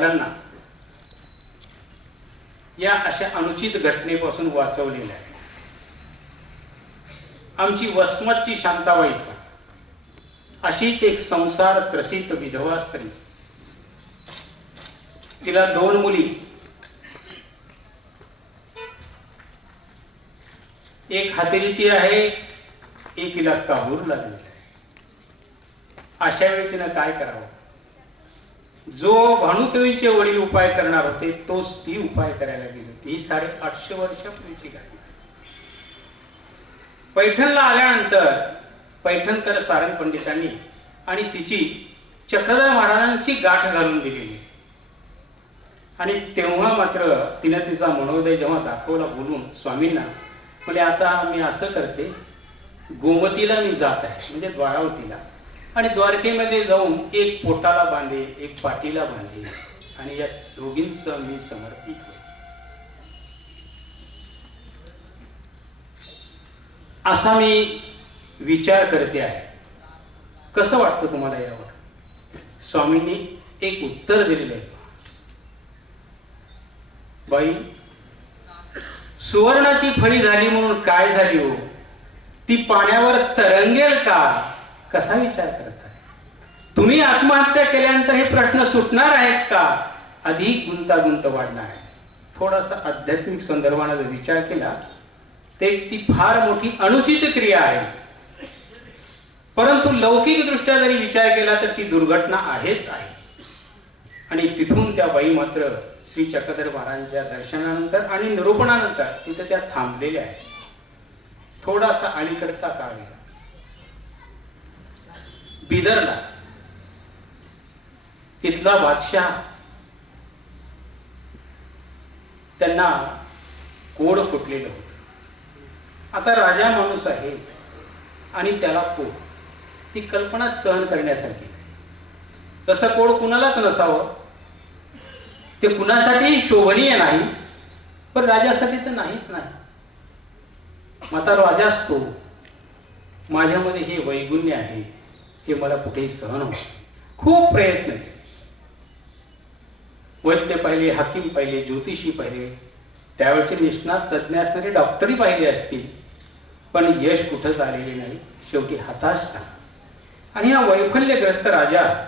वडिलांना. या अशा अनुचित घटनेपासून वाचवलेल्या आहे आमची वसमतची शांताबाईचा अशीच एक संसार त्रसित विधवा स्त्री. तिला दोन मुली. एक हातिलती आहे एक हिला काबूर लागलेली आहे. अशा वेळी तिनं काय करावं? जो भानुकवींचे वडील उपाय करणार होते तोच ती उपाय करायला गेली होती. ही साडे आठशे वर्षापूर्वीची घटना. पैठणला आल्यानंतर पैठणकर सारंग पंडितांनी आणि तिची चक्रधर महाराजांशी गाठ घालून दिलेली. आणि तेव्हा मात्र तिने तिचा मनोदय जेव्हा दाखवला बोलून स्वामींना म्हणजे आता मी असं करते गोमतीला मी जात आहे म्हणजे द्वारावतीला. आणि द्वारकेमध्ये जाऊन एक पोटाला बांधे एक पाठीला बांधे आणि या दोघींच मी समर्पित होईल असा मी विचार करते आहे. कसं वाटतं तुम्हाला यावर? स्वामींनी एक उत्तर दिलेलं आहे. बाई सुवर्णाची फळी झाली म्हणून काय झाली हो? ती पाण्यावर तरंगेल का? कसा विचार करताय तुम्ही आत्महत्या केल्यानंतर हे प्रश्न सुटणार आहेत का? अधिक गुंतागुंत वाढणार आहे. थोडासा आध्यात्मिक संदर्भाने जर विचार केला ते ती फार मोठी अनुचित क्रिया आहे. परंतु लौकिक दृष्ट्या जरी विचार केला तर ती दुर्घटना आहेच आहे. आणि तिथून त्या बाई मात्र श्री चक्रधर महाराजांच्या दर्शनानंतर आणि निरूपणानंतर तिथे त्या थांबलेल्या आहेत. थोडासा अलीकडचा काळ गेला. बिदरला. तिथला बादशाह त्यांना कोड फुटलेलं होतं. आता राजा माणूस आहे आणि त्याला कोड ही कल्पना सहन करण्यासारखी. तसं कोड कुणालाच नसावं. ते कुणासाठी शोभनीय नाही पण राजासाठी तर नाहीच नाही. माता राजा असतो. माझ्यामध्ये हे वैगुण्य आहे. ते मला कुठेही सहन होत खूप प्रयत्न केले. वैद्य पाहिले हकीम पाहिले ज्योतिषी पाहिले. त्यावेळचे निष्णात तज्ज्ञ असणारे डॉक्टरही पाहिले असतील. पण यश कुठंच आलेले नाही शेवटी हताश झाला. आणि हा वैफल्यग्रस्त राजा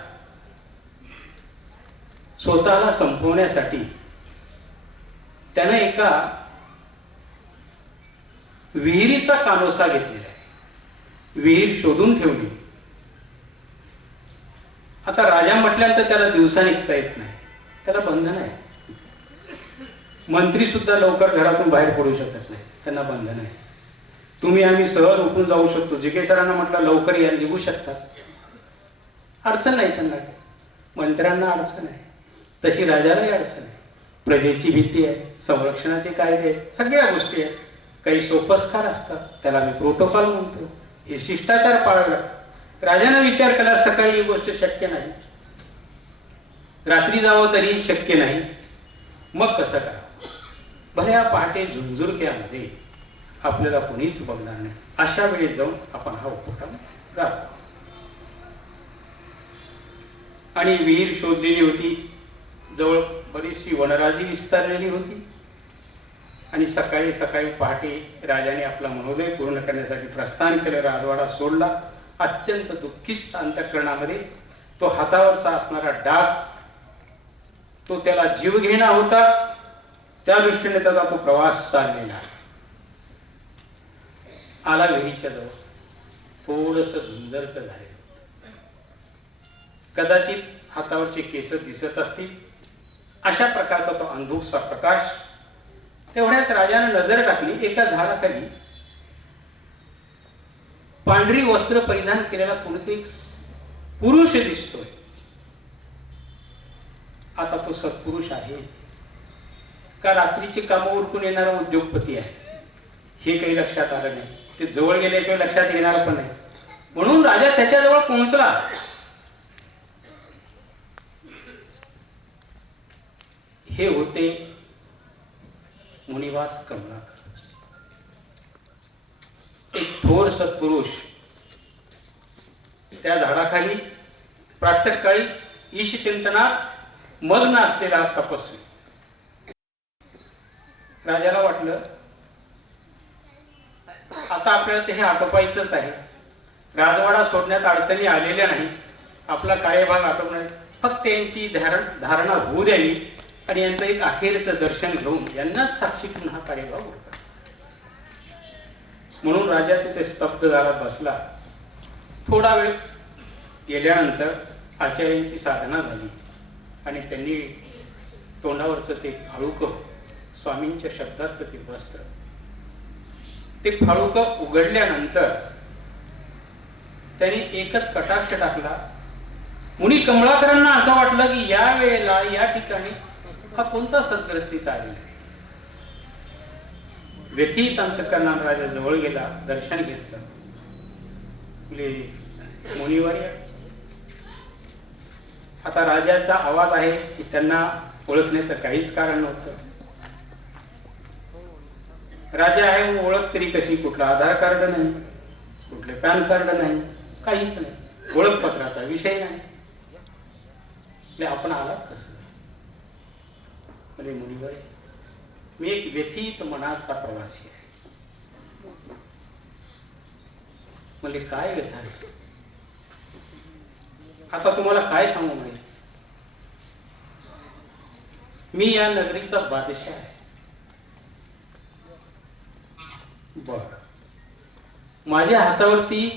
स्वतःला संपवण्यासाठी त्यानं एका विहिरीचा कानोसा घेतलेला आहे. विहीर शोधून ठेवली. आता राजा म्हटल्यानंतर त्याला दिवसा निघता येत नाही. त्याला बंधन आहे. मंत्री सुद्धा लवकर घरातून बाहेर पडू शकत नाही. त्यांना बंधन आहे. तुम्ही आम्ही सहज उठून जाऊ शकतो. जे काही सरांना म्हटलं लवकर या निघू शकतात अडचण नाही त्यांना. मंत्र्यांना अडचण आहे. तशी राजालाही अडचण आहे. प्रजेची भीती आहे. संरक्षणाचे कायदे आहेत. सगळ्या गोष्टी आहेत. काही सोपस्कार असतात. त्याला आम्ही प्रोटोकॉल म्हणतो. हे शिष्टाचार पाळलं. राजाने विचार केला सकाळी ही गोष्ट शक्य नाही. रात्री जावं तरी शक्य नाही. मग कसं करा? भल्या पहाटे झुंझुरक्यामध्ये आपल्याला कोणीच बघणार नाही. अशा वेळेत जाऊन आपण हा उपक्रम राबवा. आणि विहीर शोधलेली होती. जवळ बरीचशी वनराजी विस्तारलेली होती. आणि सकाळी सकाळी पहाटे राजाने आपला मनोदय पूर्ण करण्यासाठी प्रस्थान केलं राजवाडा सोडला. अत्यंत दुःखिस्त अंतकरणामध्ये तो हातावरचा असणारा डाग तो त्याला जीव घेणा होता त्या दृष्टीने त्याचा तो प्रवास चाललेला. आला विहीच्या जवळ. थोडस झुंजरक झाले. कदाचित हातावरचे केस दिसत असतील. अशा प्रकारचा तो अंधुकसा प्रकाश तेवढ्यात राजाने नजर टाकली एका झाडाखाली पांढरी वस्त्र परिधान केलेला कोणते पुरुष दिसतोय. आता तो सत्पुरुष आहे. का रात्रीची कामं उरकून येणारा उद्योगपती आहे? हे काही लक्षात आलं नाही. ते जवळ गेल्याशिवाय लक्षात येणार पण नाही. म्हणून राजा त्याच्याजवळ पोहोचला. हे होते मुनिवास कमलाकर. थोर सत्पुरुष त्या झाडाखाली प्रातःकाळी ईश चिंतनात मग्न असलेला तपस्वी. राजाला वाटलं आता आपल्याला ते हे आटोपायचंच आहे. राजवाडा सोडण्यात अडचणी आलेल्या नाही. आपला कार्यभाग आटोपणार फक्त यांची धारण धारणा होऊ द्यावी आणि यांचं एक अखेरचं दर्शन घेऊन यांनाच साक्षी पुन्हा कार्यभाग उरका म्हणून राजा तिथे स्तब्ध झाला बसला. थोडा वेळ गेल्यानंतर आचार्यांची साधना झाली आणि त्यांनी तोंडावरचं ते फाळूक स्वामींच्या शब्दात ते वस्त्र. ते फाळूक उघडल्यानंतर त्यांनी एकच कटाक्ष टाकला. मुनी कमळाकरांना असं वाटलं की या वेळेला या ठिकाणी हा कोणता सद्ग्रस्थित आहे? व्यथित अंतकरणान राजा जवळ गेला दर्शन घेतलं. आपले मुनिवर्य आता राजाचा आवाज आहे की त्यांना ओळखण्याचं काहीच कारण नव्हतं. राजा आहे मग ओळख तरी कशी? कुठलं आधार कार्ड नाही कुठलं पॅन कार्ड नाही काहीच नाही. ओळखपत्राचा विषय नाही. आपण आलात कसं? म्हणजे मुनिवर मी एक व्यथित मनाचा प्रवासी आहे. म्हणजे काय व्यथा आहे? आता तुम्हाला काय सांगू माहिती मी या नगरीचा बादशाह आहे. बर. माझ्या हातावरती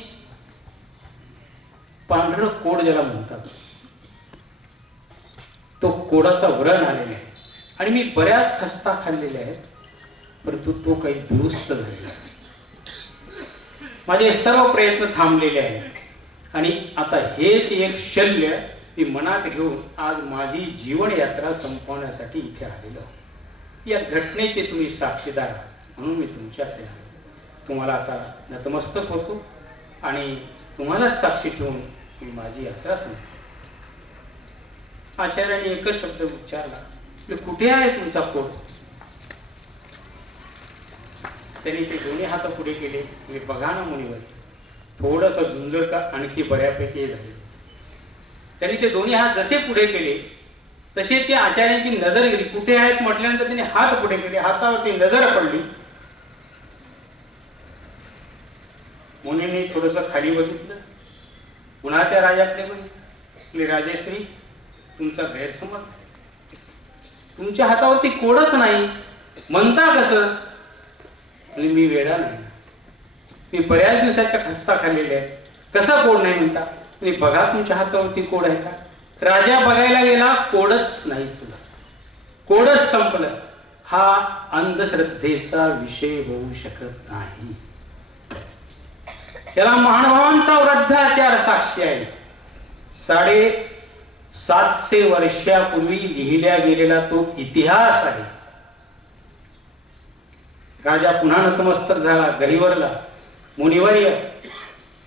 पांढरं कोड ज्याला म्हणतात तो कोडाचा व्रण आलेला आहे. आणि मी बऱ्याच खस्ता खाल्लेल्या आहेत परंतु तो काही दुरुस्त झालेला नाही. माझे सर्व प्रयत्न थांबलेले आहेत. आणि आता हेच एक शल्य मी मनात घेऊन आज माझी जीवन यात्रा संपवण्यासाठी इथे आलेलो या घटनेचे तुम्ही साक्षीदार म्हणून मी तुमच्याकडे तुम्हाला आता नतमस्तक होतो आणि तुम्हालाच साक्षी ठेवून मी माझी यात्रा संपतो आचार्याने एकच शब्द उच्चारला. कुठे आहे तुमचा कोट त्यांनी ते दोन्ही हात पुढे केले. मी बघा ना मुनीवर. थोडस झुंजळ का आणखी बऱ्यापैकी झाले. त्यांनी ते दोन्ही हात जसे पुढे केले तसे ते आचार्यांची नजर गेली. कुठे आहेत म्हटल्यानंतर त्यांनी हात पुढे केले. हातावरती नजर पडली. मुनीने थोडस खाली बघितलं. पुन्हा त्या राजाकडे बघितले. राजेश्री तुमचा गैरसमज? तुमच्या हातावरती कोडच नाही. म्हणता कसं? आणि मी वेळा नाही. मी बऱ्याच दिवसाच्या खस्ता खाल्लेल्या आहेत कसा कोड नाही म्हणता? आणि बघा तुमच्या हातावरती कोड आहे का? राजा बघायला गेला कोडच नाही सुद्धा. कोडच संपलं. हा अंधश्रद्धेचा विषय होऊ शकत नाही. त्याला महानुभावांचा वृद्धाचार साक्षी आहे. साडे सातशे वर्षापूर्वी लिहिल्या गेलेला तो इतिहास आहे. राजा पुन्हा नतमस्तक झाला गरीवरला. मुनिवर्य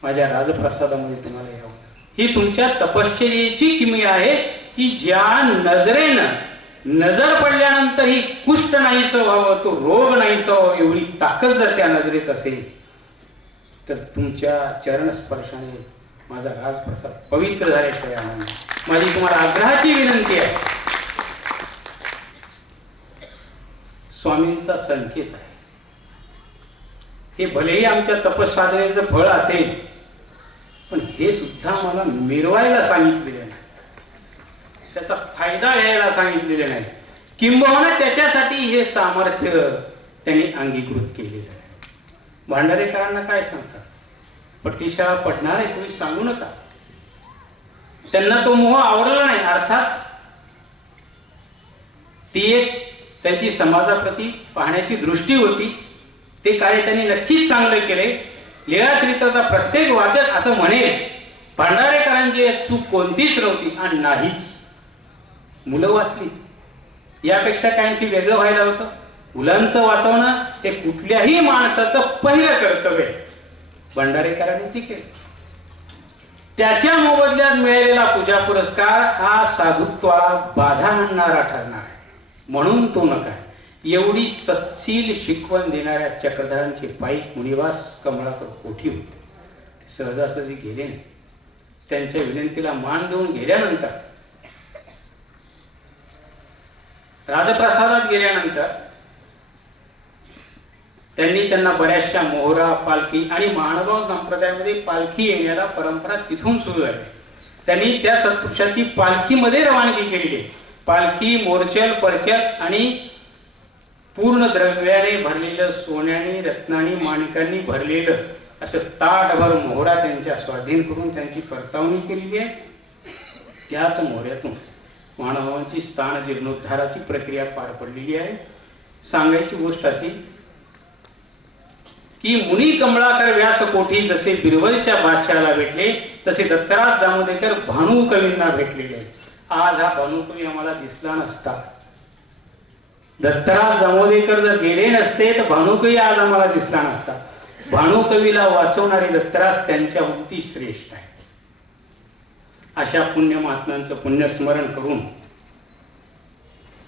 माझ्या राजप्रसादामध्ये तुम्हाला यावं. ही तुमच्या तपश्चर्याची किमी आहे की ज्या नजरेनं नजर पडल्यानंतर ही कुष्ट नाहीस व्हावं तो रोग नाहीस व्हावं एवढी ताकद जर त्या नजरेत असेल तर तुमच्या चरण स्पर्शाने माझा राजप्रसाद पवित्र झाल्याशिवाय राहणार माझी तुम्हाला आग्रहाची विनंती आहे. स्वामींचा संकेत आहे. हे भलेही आमच्या तपसाधनेचं फळ असेल पण हे सुद्धा मला मिरवायला सांगितलेले नाही. त्याचा फायदा घ्यायला सांगितलेले नाही. किंबहुना त्याच्यासाठी हे सामर्थ्य त्यांनी अंगीकृत केलेलं आहे. भांडारेकरांना काय सांगतात? पट्टीशाळा पडणार आहे तुम्ही सांगू नका. त्यांना तो मोह आवडला नाही अर्थात ती एक त्यांची समाजाप्रती पाहण्याची दृष्टी होती. ते कार्य त्यांनी नक्कीच चांगले केले. लिळाचरित्राचा प्रत्येक वाचक असं म्हणेल भांडारेकरांची चूक कोणतीच नव्हती आणि नाहीच. मुलं वाचली. यापेक्षा काय आणखी वेगळं व्हायला होतं? मुलांचं वाचवणं हे कुठल्याही माणसाचं पहिलं कर्तव्य आहे. भंडारेकरांनी ती केली. त्याच्या मोबदल्यात मिळालेला पूजा पुरस्कार हा साधुत्वाला बाधा आणणारा ठरणार आहे. म्हणून तो नका. एवढी सत्शील शिकवण देणाऱ्या चक्रधरांचे पायी मुनिवास कमळाकर कोठी होते. सहजासहजी गेले नाही. त्यांच्या विनंतीला मान देऊन गेल्यानंतर राजप्रसादात गेल्यानंतर त्यांनी त्यांना बऱ्याचशा मोहरा पालखी आणि माणगाव संप्रदायामध्ये पालखी येण्याला परंपरा तिथून सुरू झाली त्यांनी त्या सत्पुरुषाची पालखीमध्ये रवानगी केली. आहे पालखी मोरचल परचल आणि पूर्ण द्रव्याने भरलेलं सोन्याने रत्नानी माणिकांनी भरलेलं असं ताटभर मोहरा त्यांच्या स्वाधीन करून त्यांची परतावणी केलेली आहे. त्याच मोहऱ्यातून मानवांची स्थान जीर्णोद्धाराची प्रक्रिया पार पडलेली आहे. सांगायची गोष्ट अशी की मुनी कमळाकर व्यास कोठी जसे बिरवलच्या बादशाला भेटले तसे दत्तराज दामोदेकर भानू कवींना भेटलेले. आज हा भानू कवी आम्हाला दिसला नसता. दत्तराज दामोदेकर जर गेले नसते तर भानुकवी आज आम्हाला दिसला नसता. भानुकवीला वाचवणारे दत्तराज त्यांच्या त्यांच्याहून श्रेष्ठ आहे अशा पुण्य महात्म्यांचं पुण्यस्मरण करून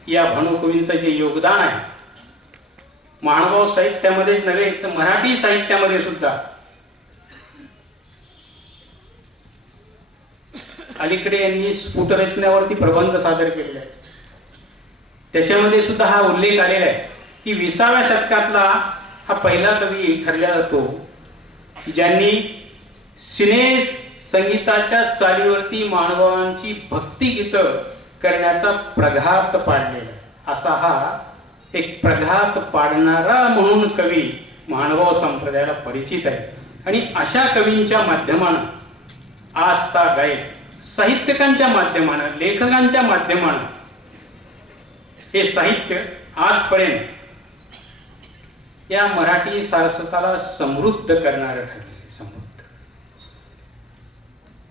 या भानुकवींचं जे योगदान आहे माणगाव साहित्यामध्येच नव्हे तर मराठी साहित्यामध्ये सुद्धा. अलीकडे यांनी स्फुटरचनेवरती प्रबंध सादर केलेले आहेत त्याच्यामध्ये सुद्धा हा उल्लेख आलेला आहे की विसाव्या शतकातला हा पहिला कवी ठरला जातो ज्यांनी सिने संगीताच्या चालीवरती मानवांची भक्तिगीत करण्याचा प्रघात पाडलेला असा हा एक प्रघात पाडणारा म्हणून कवी मानव संप्रदायाला परिचित आहे. आणि अशा कवींच्या माध्यमानं आस्था गायक साहित्यकांच्या माध्यमानं लेखकांच्या माध्यमानं हे साहित्य आजपर्यंत या मराठी सारस्वताला समृद्ध करणारं ठरले समृद्ध.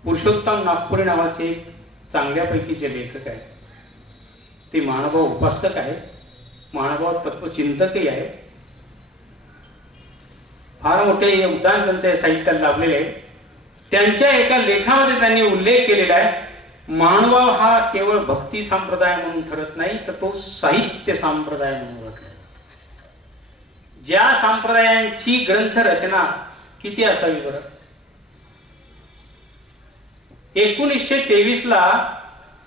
पुरुषोत्तम नागपुरी नावाचे चांगल्यापैकीचे लेखक आहेत ते मानव उपासक आहेत. महानुभाव तत्वचिंतकही आहेत. फार मोठे योगदान त्यांच्या साहित्यात लाभलेले आहे. त्यांच्या एका लेखामध्ये त्यांनी उल्लेख केलेला आहे मानवाव हा केवळ भक्ती संप्रदाय म्हणून ठरत नाही तर तो साहित्य संप्रदाय म्हणून ओळखला ज्या संप्रदायांची ग्रंथ रचना किती असावी बरं? एकोणीसशे तेवीस ला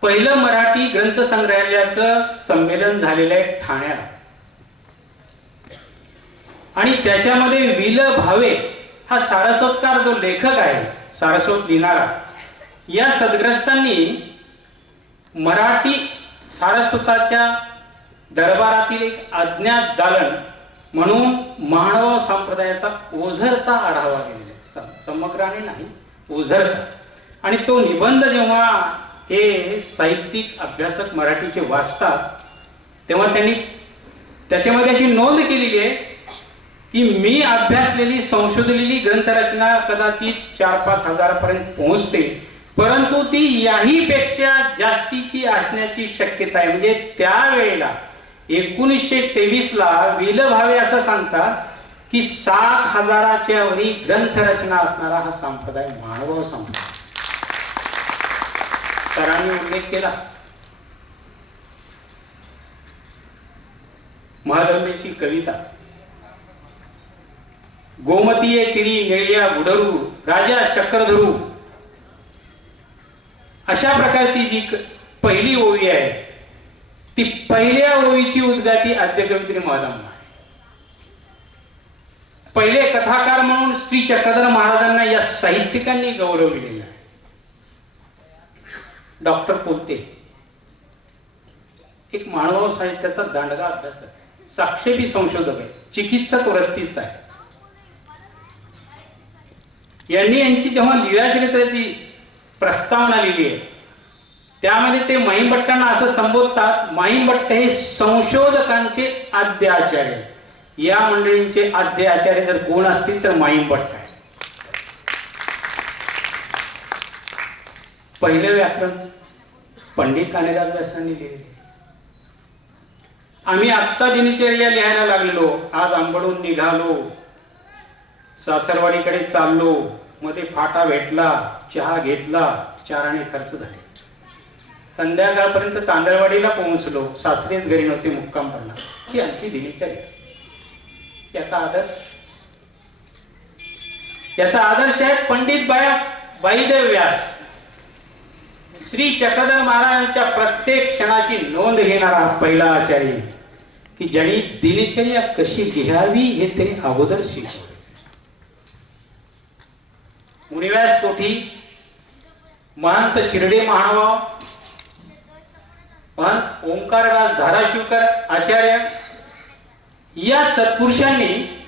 पहिलं मराठी ग्रंथ संग्रहालयाचं संमेलन झालेलं आहे ठाण्यात आणि त्याच्यामध्ये विल भावे हा सारस्वतकार जो लेखक आहे सारस्वत लिहिणारा या सदग्रस्तांनी मराठी सारस्वताच्या दरबारातील एक अज्ञात दालन म्हणून मानव संप्रदायाचा ओझरता आढावा गेलेला आहे. समग्राने नाही ओझरता. आणि तो निबंध जेव्हा हे साहित्यिक अभ्यासक मराठीचे वाचतात तेव्हा त्यांनी त्याच्यामध्ये अशी नोंद केलेली आहे की मी अभ्यासलेली संशोधलेली ग्रंथरचना कदाचित चार पाच हजारापर्यंत पोहोचते परंतु ती याही पेक्षा जास्तीची असण्याची शक्यता आहे. म्हणजे त्यावेळेला एकोणीसशे तेवीस ला विलभावे असं सांगतात की सात हजाराच्या वरी ग्रंथरचना असणारा हा संप्रदाय मानव संप्रदाय. सरांनी उल्लेख केला. महादंबेची कविता. गोमतीये तिरी निळ्या गुडरू राजा चक्रधरू. अशा प्रकारची जी पहिली ओवी आहे ती पहिल्या ओवीची उद्गाती आद्य कवित्री महादंब आहे पहिले कथाकार म्हणून श्री चक्रधर महाराजांना या साहित्यिकांनी गौरविलेलं आहे. डॉक्टर पोलते एक मानव साहित्याचा दांडगा अभ्यास आहे. साक्षेपी संशोधक आहे. चिकित्सक वृत्तीचा आहे. यांनी यांची जेव्हा लीळाचरित्राची प्रस्तावना लिहिली आहे त्यामध्ये ते महिमभट्टांना असं संबोधतात महिमभट्ट हे संशोधकांचे आद्य आचार्य या मंडळींचे आद्य आचार्य जर कोण असतील तर महिमभट्ट आहे पहिले व्याकरण पंडित कानेदास व्यासांनी लिहिले. आम्ही आत्ता दिनचर्या लिहायला लागलेलो. आज आंबडून निघालो. सासरवाडीकडे चाललो. मध्ये फाटा भेटला चहा घेतला चाराने खर्च झाले. संध्याकाळपर्यंत तांदळवाडीला पोहोचलो. सासरेच घरी नव्हते मुक्काम पडला. ही आमची दिनचर्या. याचा आदर्श याचा आदर्श आहे पंडित बाया बाईदेव व्यास. श्री चक्रधर महाराजांच्या प्रत्येक क्षणाची नोंद घेणारा पहिला आचार्य. की ज्यांनी दिनचर्या कशी घ्यावी हे त्यांनी अगोदर शिकवलं. मुनिव्यास कोठी महंत चिरडे महानुभाव महंत ओंकारदास धाराशिवकर आचार्य या सत्पुरुषांनी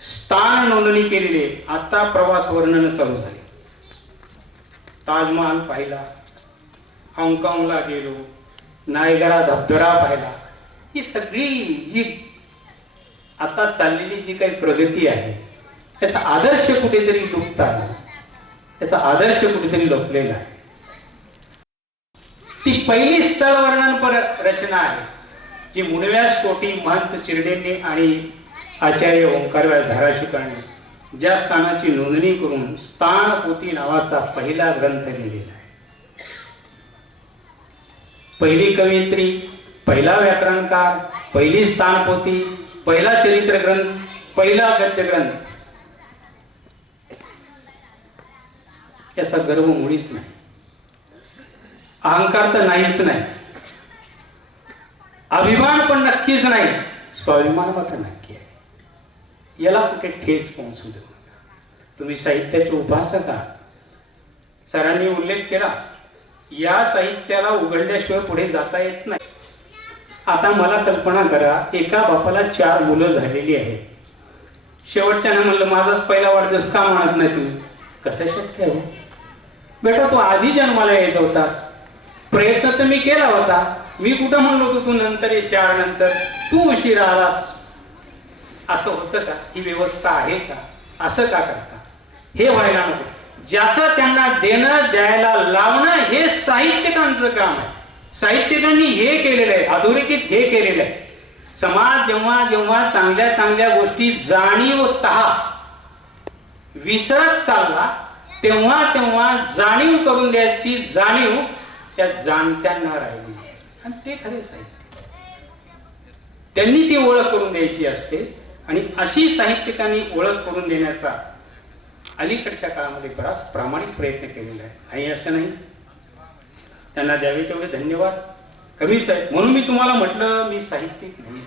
स्थान नोंदणी केलेली आता प्रवास वर्णन चालू झाले. ताजमहाल पाहिला. हाँगकाँगला गेलो नायगरा धबधबा पाहिला. ही सगळी जी आता चाललेली जी काही प्रगती आहे त्याचा आदर्श कुठेतरी लुप्त त्याचा आदर्श कुठेतरी लपलेला आहे. ती पहिली स्थळ वर्णनपर रचना आहे जी मुनव्यास कोटी महंत चिरडेंनी आणि आचार्य ओंकारव्यास धाराशिकांनी ज्या स्थानाची नोंदणी करून स्थानपोती नावाचा पहिला ग्रंथ लिहिलेला आहे. पहिली कवयित्री पहिला व्याकरणकार पहिली स्थानपोती पहिला चरित्र ग्रंथ पहिला गद्य ग्रंथ. त्याचा गर्व मुळीच नाही. अहंकार तर नाहीच नाही. अभिमान पण नक्कीच नाही. स्वाभिमान मात्र नक्की आहे. याला कुठे ठेच पोहोचू देऊ नका. तुम्ही साहित्याचे उपासक आहात. सरांनी उल्लेख केला. या साहित्याला उघडल्याशिवाय पुढे जाता येत नाही. आता मला कल्पना करा एका बापाला चार मुलं झालेली आहेत. शेवटच्यानं म्हणलं माझाच पहिला वाढदिवस का म्हणत नाही तू? कसं शक्य हो? बेटा तू आधी जन्माला यायचा होतास. प्रयत्न तर मी केला होता. मी कुठं म्हणलो होतो तू नंतर ये चार नंतर? तू उशीर आलास. असं होतं का? ही व्यवस्था आहे का? असं का करता? हे व्हायला नको. ज्याचं त्यांना देणं द्यायला लावणं हे साहित्यिकांचं काम आहे. साहित्यिकांनी हे केलेलं आहे अधोरेखित हे केलेलं आहे. समाज जेव्हा जेव्हा चांगल्या चांगल्या गोष्टी जाणीवतः विसरत चालला तेव्हा तेव्हा जाणीव करून द्यायची जाणीव त्या जाणत्यांना राहिली. आणि ते खरे साहित्य त्यांनी ती ओळख करून द्यायची असते आणि अशी साहित्यिकांनी ओळख करून देण्याचा अलीकडच्या काळामध्ये बराच प्रामाणिक प्रयत्न केलेला आहे. आणि असं नाही. त्यांना द्यावे तेवढे धन्यवाद. कमीच आहे म्हणून मी तुम्हाला म्हटलं मी साहित्यिक नाही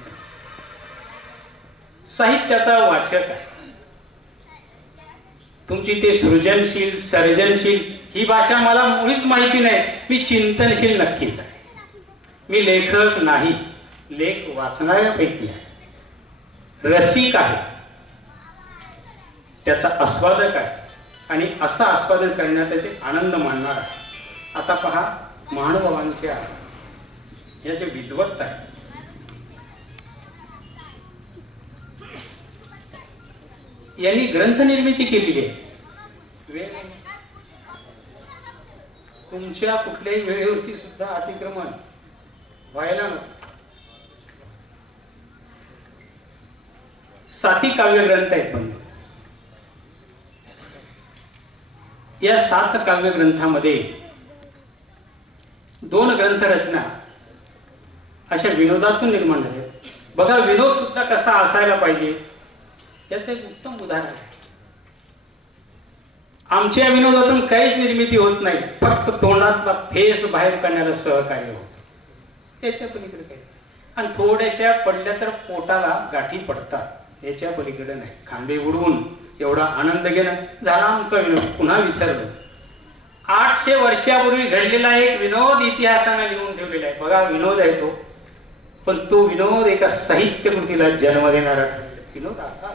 साहित्याचा वाचक आहे. तुमची ते सृजनशील सर्जनशील ही भाषा मला मुळीच माहिती नाही. मी चिंतनशील नक्कीच आहे मी लेखक नाही. लेख वाचणाऱ्यापैकी आहे. रसिक आहे. त्याचा आस्वादक आहे. आणि असा आस्वादन करण्यात त्याचे आनंद मानणार आहे. आता पहा महानुभावांच्या या जे विद्वत्त आहे. यांनी ग्रंथ निर्मिती केलेली आहे. तुमच्या कुठल्याही वेळेवरती सुद्धा अतिक्रमण व्हायला नको. साती काव्य ग्रंथ आहेत बंधू या सात काव्य ग्रंथामध्ये दोन ग्रंथ रचना अशा विनोदातून निर्माण झाल्या. बघा विनोद सुद्धा कसा असायला पाहिजे याचं एक उत्तम उदाहरण आहे. आमच्या विनोदातून काहीच निर्मिती होत नाही फक्त तोंडातला फेस बाहेर काढण्याला सहकार्य होत. त्याच्या पलीकडे काही आणि थोड्याशा पडल्या तर पोटाला गाठी पडतात याच्या पलीकडे नाही. खांबे उडवून एवढा आनंद घेणं झाला आमचा विनोद. पुन्हा विसरलो. आठशे वर्षापूर्वी घडलेला एक विनोद इतिहासाने लिहून ठेवलेला आहे. बघा विनोद आहे तो. पण तो विनोद एका साहित्य कृतीला जन्म देणारा विनोद असा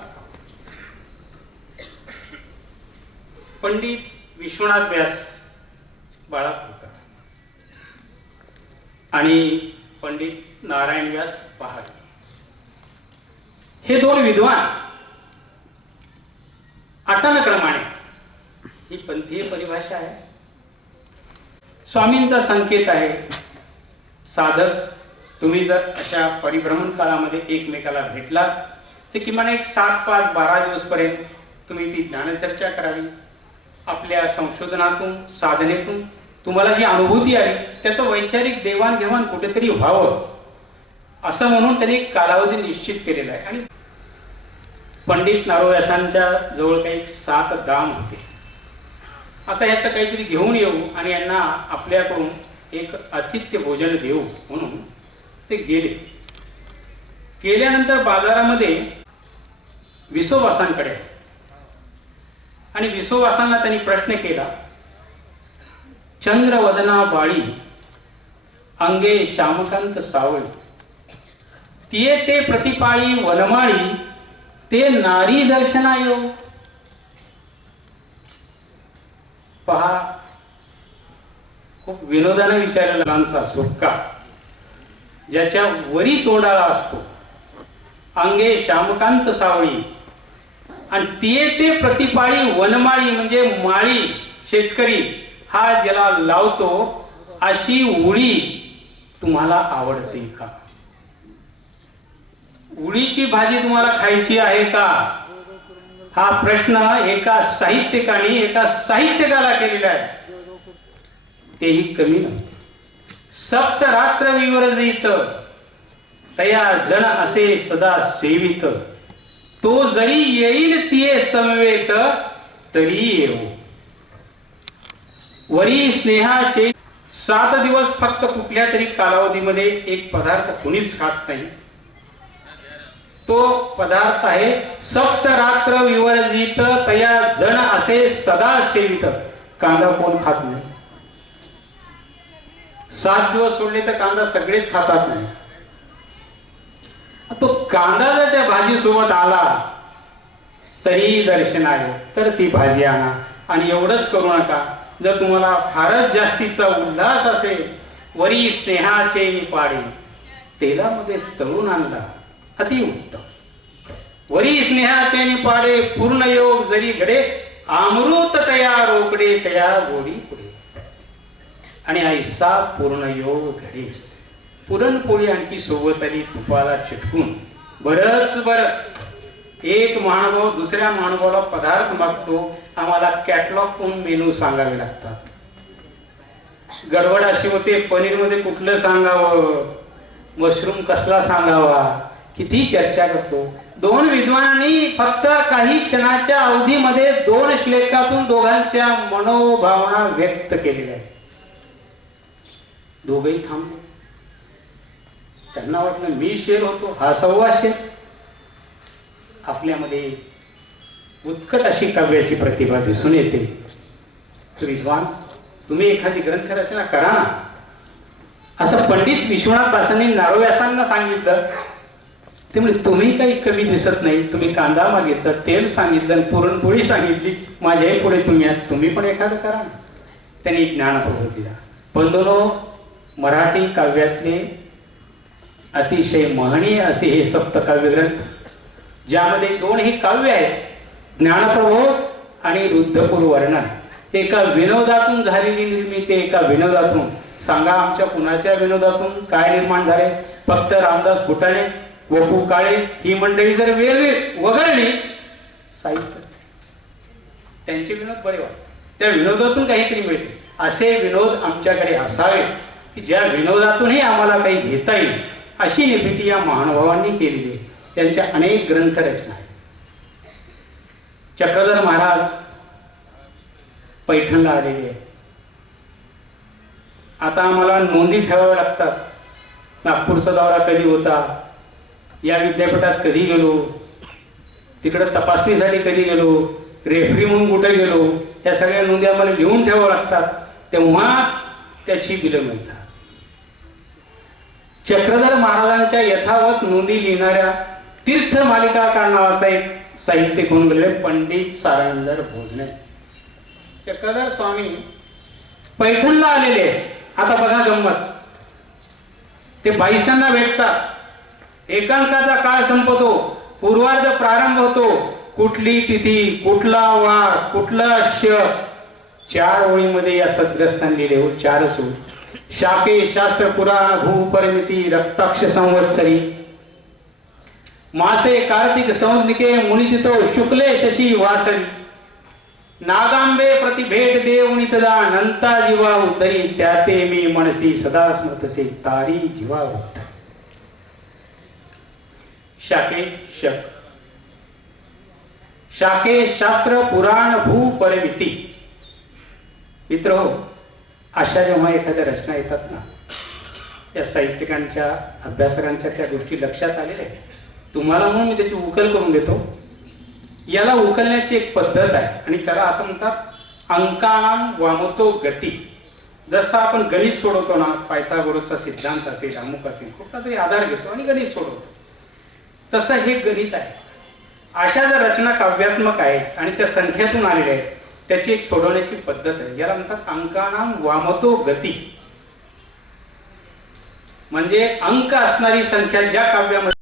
पंडित विश्वनाथ व्यास बाळात होता. आणि पंडित नारायण व्यास पहाड हे दोन विद्वान आटनक्रमाने ही पंथीय परिभाषा आहे. स्वामींचा संकेत आहे साधक तुम्ही जर अशा परिभ्रमण काळामध्ये एकमेकाला भेटला तर किमान एक सात पाच बारा दिवस पर्यंत तुम्ही ती ज्ञानचर्चा करावी. आपल्या संशोधनातून साधनेतून तुम्हाला जी अनुभूती आली त्याचं वैचारिक देवाणघेवाण कुठेतरी व्हावं असं म्हणून त्यांनी कालावधी निश्चित केलेला आहे. आणि पंडित नारोव्यासांच्या जवळ काही सात दाम होते. आता याचं काहीतरी घेऊन येऊ आणि यांना आपल्याकडून एक आतिथ्य भोजन देऊ म्हणून ते गेले. गेल्यानंतर बाजारामध्ये विसोवासांकडे आणि विसोवासांना त्यांनी प्रश्न केला चंद्रवदना बाळी अंगे श्यामकांत सावळी तिये ते प्रतिपाळी वनमाळी ते नारी दर्शना येऊ पहा खूप विनोदाने विचारलेला लहानसा सुटका ज्याच्या वरी तोंडाला असतो. अंगे श्यामकांत सावळी. आणि ते ते प्रतिपाळी वनमाळी म्हणजे माळी शेतकरी. हा ज्याला लावतो अशी उळी तुम्हाला आवडते का? उडीची भाजी तुम्हाला खायची आहे का? हा प्रश्न एका साहित्यिकाने एका साहित्यकाला केलेला आहे. तेही कमी नाही सप्तरात्र विवरजित तया जन असे सदा सेवित. तो जरी येईल तिये समवेत तरी येऊ वरी स्नेहाचे सात दिवस फक्त कुठल्या तरी कालावधीमध्ये एक पदार्थ कुणीच खात नाही. तो पदार्थ आहे सप्तरात्र विवर्जित तया जण असे सदा सेवित. कांदा कोण खात नाही? सात दिवस सोडले तर कांदा सगळेच खातात नाही. तो कांदा जर त्या भाजी सोबत आला तरी दर्शन आहे तर ती भाजी आणा. आणि एवढंच करू नका. जर तुम्हाला फारच जास्तीचा उल्हास असेल वरी स्नेहाचे पाडे तेलामध्ये तळून आणला. अतिउत्तम वरी स्नेहाचे निपाडे पूर्ण योग जरी घडे अमृत तया रोकडे तया गोडी पुढे. आणि ऐसा पूर्ण योग घडे. पुरणपोळी आणखी सोबत आली तुपाला चिटकून. बरच बर. एक महानुभाव दुसऱ्या महानुभावाला पदार्थ मागतो आम्हाला कॅटलॉग पण मेनू सांगावे लागतात. गडबड अशी होते पनीरमध्ये कुठलं सांगावं? मशरूम कसला सांगावा? किती चर्चा करतो? दोन विद्वानांनी फक्त काही क्षणाच्या अवधीमध्ये दोन श्लेखातून दोघांच्या मनोभावना व्यक्त केलेल्या आहेत. दोघही थांबले. त्यांना वाटलं मी शेर होतो हा सव्वा शेर. आपल्यामध्ये उत्कट अशी काव्याची प्रतिभा दिसून येते. विद्वान तुम्ही एखादी ग्रंथ रचना करा ना. असं पंडित विश्वनाथ दासांनी नारोव्यासांना सांगितलं ते म्हणजे तुम्ही काही कमी दिसत नाही. तुम्ही कांदा मागितलं तेल सांगितलं आणि पुरणपोळी सांगितली. माझ्याही पुढे तुम्ही आहात. तुम्ही पण एखादं करा. त्यांनी त्यांनी प्रभू दिला. बंधुनो मराठी काव्यातले अतिशय महनीय असे हे सप्तकाव्य काव्यग्रंथ ज्यामध्ये दोन ही काव्य आहेत ज्ञानप्रबोध आणि रुद्धपूर वर्णन. एका विनोदातून झालेली निर्मिती एका विनोदातून. सांगा आमच्या कुणाच्या विनोदातून काय निर्माण झाले? फक्त रामदास फुटाणे वपू काळे ही मंडळी जर वेगळी वगळली साहित्य. त्यांचे विनोद बरे वाटतात. त्या विनोदातून काहीतरी मिळते. असे विनोद आमच्याकडे असावे की ज्या विनोदातूनही आम्हाला काही घेता येईल अशी निर्मिती या महानुभावांनी केलेली आहे. त्यांच्या अनेक ग्रंथ रचना आहेत. चक्रधर महाराज पैठणला आलेले आहे आता आम्हाला नोंदी ठेवाव्या लागतात. नागपूरचा दौरा कधी होता? या विद्यापीठात कधी गेलो? तिकडं तपासणीसाठी कधी गेलो? रेफरी म्हणून कुठे गेलो? या सगळ्या नोंदी आम्हाला लिहून ठेवाव्या लागतात. तेव्हा त्याची बिलं मिळतात. चक्रधर महाराजांच्या यथावत नोंदी लिहिणाऱ्या तीर्थ मालिका नावाचा एक साहित्यिक होऊन गेले पंडित सारंगधर भोजने. चक्रधर स्वामी पैठणला आलेले आता बघा गंमत. ते बाईसांना भेटतात. एकांकाचा काळ संपतो पूर्वार्ध प्रारंभ होतो. कुठली तिथी कुठला वार कुठला श चार ओळीमध्ये या सद्ग्रस्तांनी लिहिले हो चार ओळी शाके शास्त्र पुराण भूपरिमिती रक्ताक्ष संवत्सरी. मासे कार्तिक संज्ञिके मुनितितो शुक्ले शशी वासरी. नागांबे प्रतिभेद देवनी तदा नंता जीवा उतरी त्याते मी मनसी सदा स्मृतसे तारी जीवा उद्धरी. शाके शक। शाके शास्त्र पुराण भू परमिती। मित्र हो अशा जेव्हा एखाद्या रचना येतात ना? त्या साहित्यिकांच्या अभ्यासकांच्या त्या गोष्टी लक्षात आलेल्या आहेत. तुम्हाला म्हणून मी त्याची उकल करून देतो. याला उकलण्याची एक पद्धत आहे. आणि त्याला असं म्हणतात अंकानाम वामतो गती. जसं आपण गणित सोडवतो ना पायथागोरसचा सिद्धांत असेल अमुक असेल कुठला तरी आधार घेतो आणि गणित सोडवतो. तसं हे गणित आहे. अशा ज्या रचना काव्यात्मक आहेत आणि त्या संख्यातून आलेल्या आहेत त्याची एक सोडवण्याची पद्धत आहे. याला म्हणतात अंकानाम वामतो गती. म्हणजे अंक असणारी संख्या ज्या काव्यामध्ये